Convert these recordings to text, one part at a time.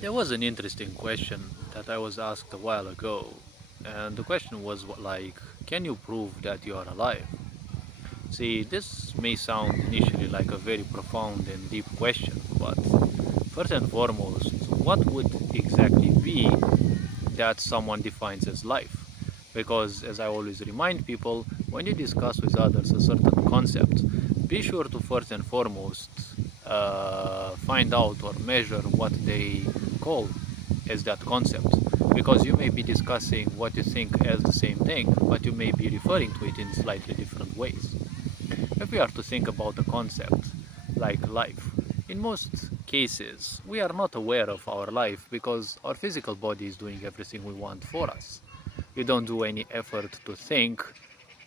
There was an interesting question that I was asked a while ago, and the question was like, can you prove that you are alive? See, this may sound initially like a very profound and deep question, but first and foremost, what would exactly be that someone defines as life? Because, as I always remind people, when you discuss with others a certain concept, be sure to first and foremost find out or measure what they call as that concept. Because you may be discussing what you think as the same thing, but you may be referring to it in slightly different ways. If we are to think about a concept like life, in most cases we are not aware of our life because our physical body is doing everything we want for us. You don't do any effort to think,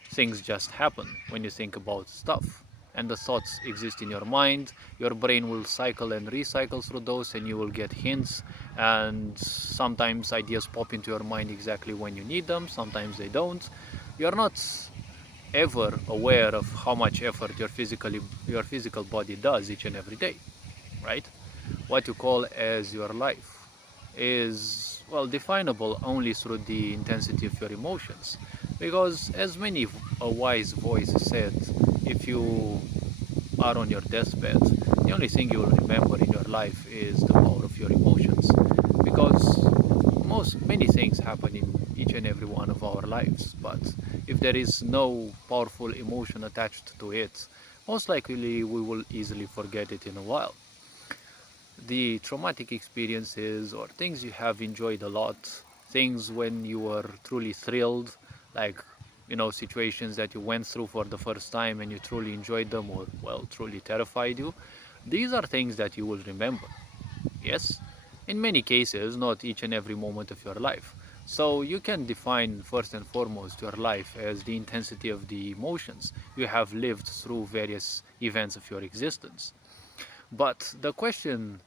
things just happen when you think about stuff. And the thoughts exist in your mind, your brain will cycle and recycle through those, and you will get hints. And sometimes ideas pop into your mind exactly when you need them, sometimes they don't. You're not ever aware of how much effort your physical body does each and every day, right? What you call as your life is, well, definable only through the intensity of your emotions, because as many a wise voice said, if you are on your deathbed, the only thing you will remember in your life is the power of your emotions, because many things happen in each and every one of our lives, but if there is no powerful emotion attached to it, most likely we will easily forget it in a while. The traumatic experiences or things you have enjoyed a lot, things when you were truly thrilled, like, situations that you went through for the first time and you truly enjoyed them, or, well, truly terrified you, these are things that you will remember. Yes, in many cases, not each and every moment of your life. So you can define first and foremost your life as the intensity of the emotions you have lived through various events of your existence. But the question,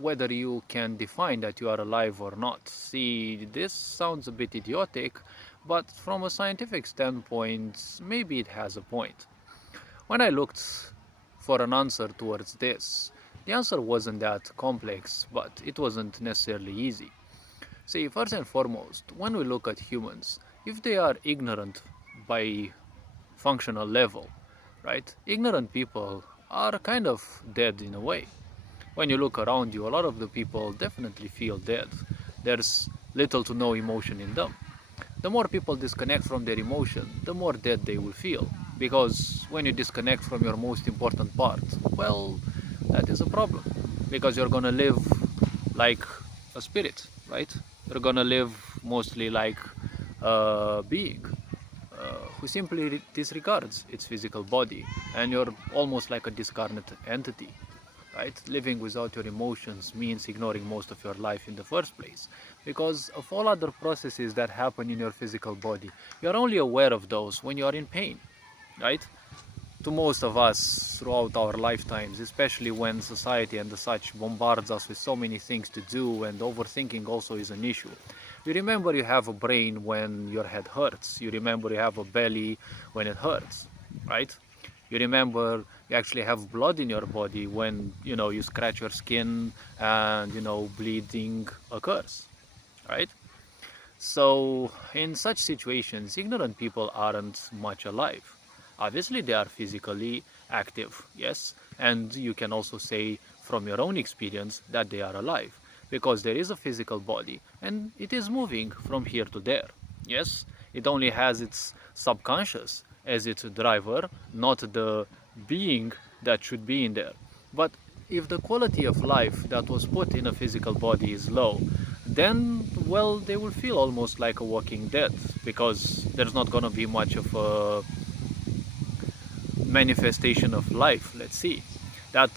whether you can define that you are alive or not, see, this sounds a bit idiotic, but from a scientific standpoint, maybe it has a point. When I looked for an answer towards this, the answer wasn't that complex, but it wasn't necessarily easy. See, first and foremost, when we look at humans, if they are ignorant by functional level, right? Ignorant people are kind of dead in a way. When you look around you, a lot of the people definitely feel dead. There's little to no emotion in them. The more people disconnect from their emotion, the more dead they will feel. Because when you disconnect from your most important part, well, that is a problem. Because you're gonna live like a spirit, right? You're gonna live mostly like a being who simply disregards its physical body, and you're almost like a discarnate entity, right? Living without your emotions means ignoring most of your life in the first place, because of all other processes that happen in your physical body, you're only aware of those when you are in pain, right? To most of us throughout our lifetimes, especially when society and the such bombards us with so many things to do, and overthinking also is an issue. You remember you have a brain when your head hurts. You remember you have a belly when it hurts, right? You remember you actually have blood in your body when, you scratch your skin and, bleeding occurs, right? So, in such situations, ignorant people aren't much alive. Obviously, they are physically active, yes, and you can also say from your own experience that they are alive because there is a physical body and it is moving from here to there. Yes, it only has its subconscious as its driver, not the being that should be in there. But if the quality of life that was put in a physical body is low, then, well, they will feel almost like a walking dead because there's not going to be much of a manifestation of life, let's see. That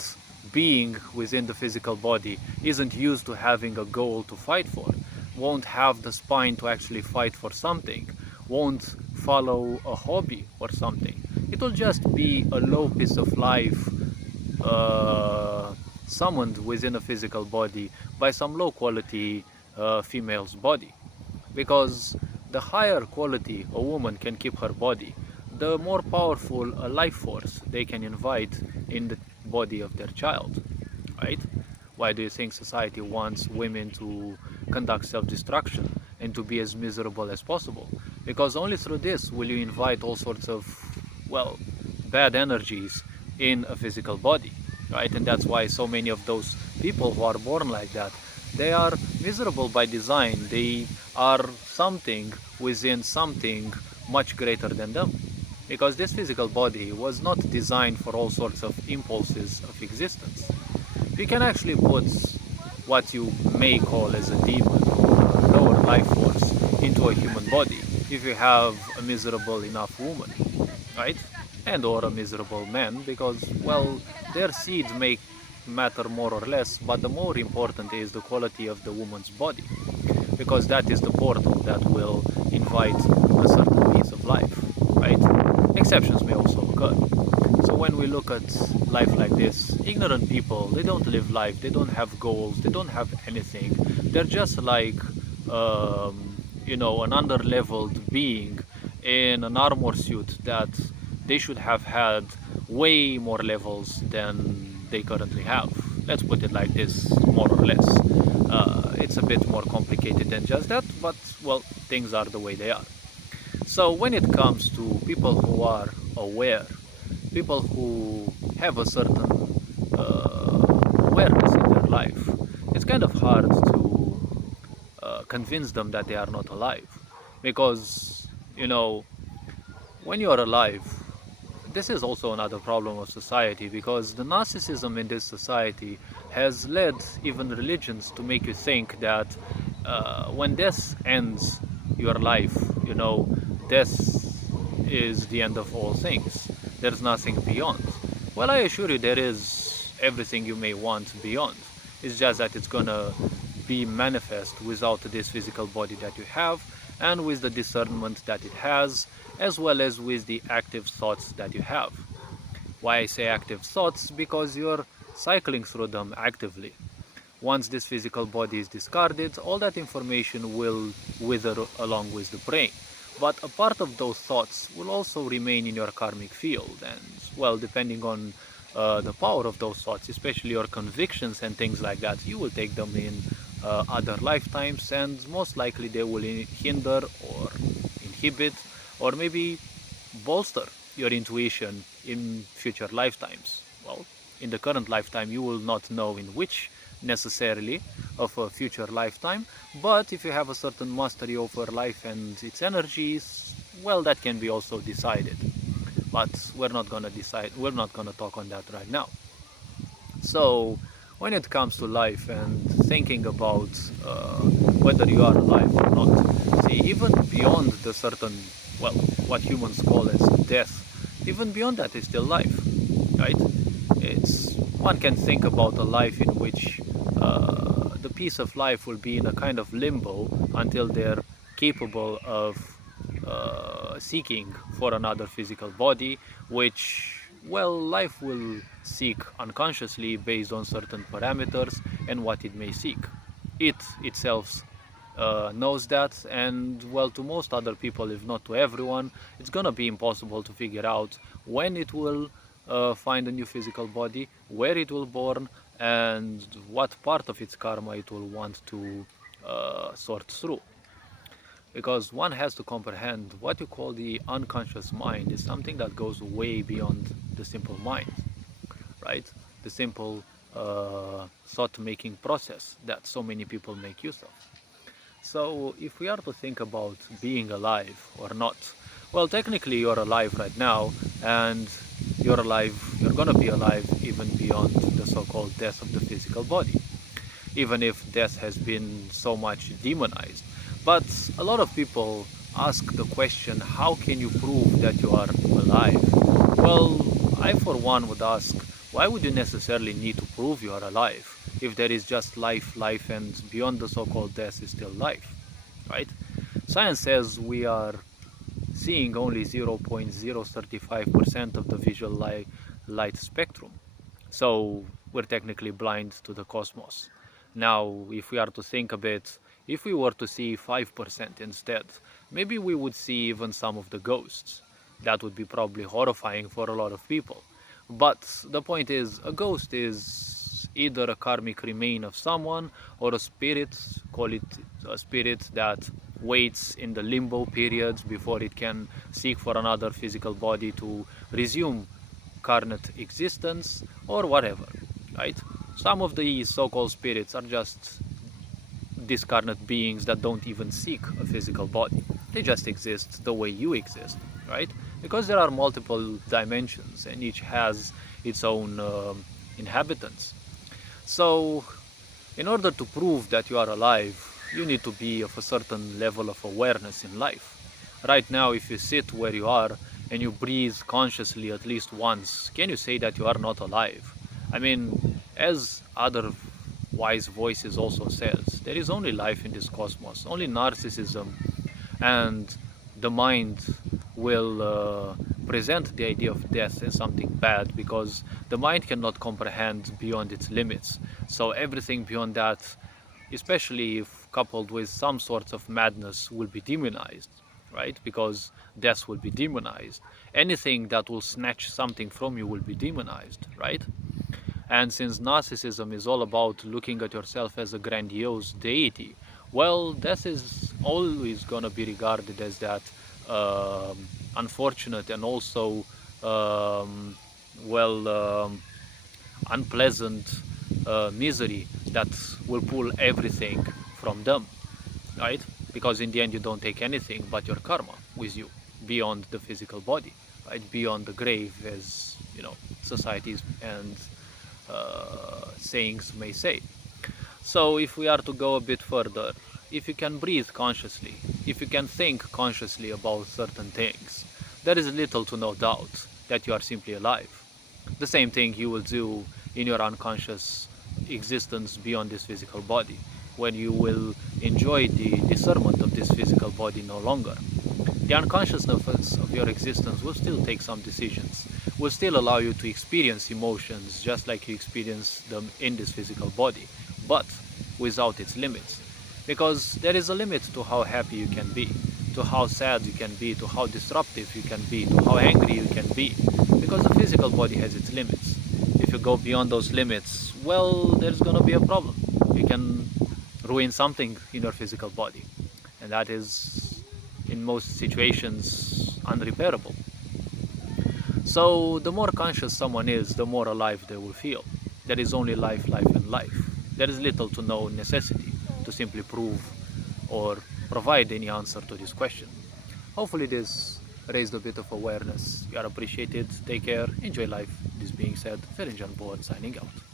being within the physical body isn't used to having a goal to fight for, won't have the spine to actually fight for something, won't follow a hobby or something. It will just be a low piece of life uh, summoned within a physical body by some low quality female's body. Because the higher quality a woman can keep her body, the more powerful a life force they can invite in the body of their child, right? Why do you think society wants women to conduct self-destruction and to be as miserable as possible? Because only through this will you invite all sorts of, well, bad energies in a physical body, right? And that's why so many of those people who are born like that, they are miserable by design. They are something within something much greater than them. Because this physical body was not designed for all sorts of impulses of existence. We can actually put what you may call as a demon or a lower life force into a human body if you have a miserable enough woman, right? And or a miserable man, because, well, their seed may matter more or less, but the more important is the quality of the woman's body, because that is the portal that will invite a certain piece of life, right? Exceptions may also occur. So when we look at life like this, ignorant people, they don't live life, they don't have goals, they don't have anything. They're just like, an under-leveled being in an armor suit that they should have had way more levels than they currently have. Let's put it like this, more or less. It's a bit more complicated than just that, but, well, things are the way they are. So when it comes to people who are aware, people who have a certain awareness in their life, it's kind of hard to convince them that they are not alive. Because, when you are alive, this is also another problem of society, because the narcissism in this society has led even religions to make you think that when death ends your life, death is the end of all things. There's nothing beyond. Well, I assure you there is everything you may want beyond. It's just that it's gonna be manifest without this physical body that you have, and with the discernment that it has, as well as with the active thoughts that you have. Why I say active thoughts? Because you're cycling through them actively. Once this physical body is discarded, all that information will wither along with the brain. But a part of those thoughts will also remain in your karmic field, and, well, depending on the power of those thoughts, especially your convictions and things like that, you will take them in other lifetimes, and most likely they will hinder or inhibit or maybe bolster your intuition in future lifetimes. Well, in the current lifetime, you will not know in which necessarily of a future lifetime, but if you have a certain mastery over life and its energies, well, that can be also decided. But we're not gonna talk on that right now. So when it comes to life and thinking about whether you are alive or not, see, even beyond the certain, well, what humans call as death, even beyond that is still life, right? It's One can think about a life in which the piece of life will be in a kind of limbo until they're capable of seeking for another physical body, which, well, life will seek unconsciously based on certain parameters and what it may seek. It itself knows that, and, well, to most other people, if not to everyone, it's gonna be impossible to figure out when it will find a new physical body, where it will born, and what part of its karma it will want to sort through. Because one has to comprehend what you call the unconscious mind is something that goes way beyond the simple mind, right? The simple thought-making process that so many people make use of. So if we are to think about being alive or not, well, technically you're alive right now, and you're gonna be alive even beyond the so-called death of the physical body, even if death has been so much demonized. But a lot of people ask the question, how can you prove that you are alive? Well, I for one would ask, why would you necessarily need to prove you are alive if there is just life, and beyond the so-called death is still life, right? Science says we are seeing only 0.035% of the visual light spectrum. So we're technically blind to the cosmos. Now, if we are to think a bit, if we were to see 5% instead, maybe we would see even some of the ghosts. That would be probably horrifying for a lot of people. But the point is, a ghost is either a karmic remain of someone or a spirit, call it a spirit that waits in the limbo periods before it can seek for another physical body to resume carnate existence or whatever, right? Some of these so-called spirits are just discarnate beings that don't even seek a physical body. They just exist the way you exist, right? Because there are multiple dimensions and each has its own inhabitants. So, in order to prove that you are alive, you need to be of a certain level of awareness in life. Right now, if you sit where you are and you breathe consciously at least once, can you say that you are not alive? I mean, as other wise voices also says, there is only life in this cosmos, only narcissism and the mind will present the idea of death as something bad because the mind cannot comprehend beyond its limits. So everything beyond that, especially if coupled with some sorts of madness, will be demonized, right? Because death will be demonized. Anything that will snatch something from you will be demonized, right? And since narcissism is all about looking at yourself as a grandiose deity, well, death is always gonna be regarded as that unfortunate and also um, well unpleasant misery that will pull everything from them, right? Because in the end, you don't take anything but your karma with you beyond the physical body, right? Beyond the grave, as you know, societies and sayings may say. So, if we are to go a bit further, if you can breathe consciously, if you can think consciously about certain things, there is little to no doubt that you are simply alive. The same thing you will do in your unconscious existence beyond this physical body, when you will enjoy the discernment of this physical body no longer. The unconsciousness of your existence will still take some decisions, will still allow you to experience emotions just like you experience them in this physical body, but without its limits. Because there is a limit to how happy you can be, to how sad you can be, to how disruptive you can be, to how angry you can be. Because the physical body has its limits. If you go beyond those limits, well, there's gonna be a problem. You can ruin something in your physical body. And that is, in most situations, unrepairable. So, the more conscious someone is, the more alive they will feel. There is only life, life, and life. There is little to no necessity to simply prove or provide any answer to this question. Hopefully, this raised a bit of awareness. You are appreciated. Take care. Enjoy life. This being said, Ferenjan Board signing out.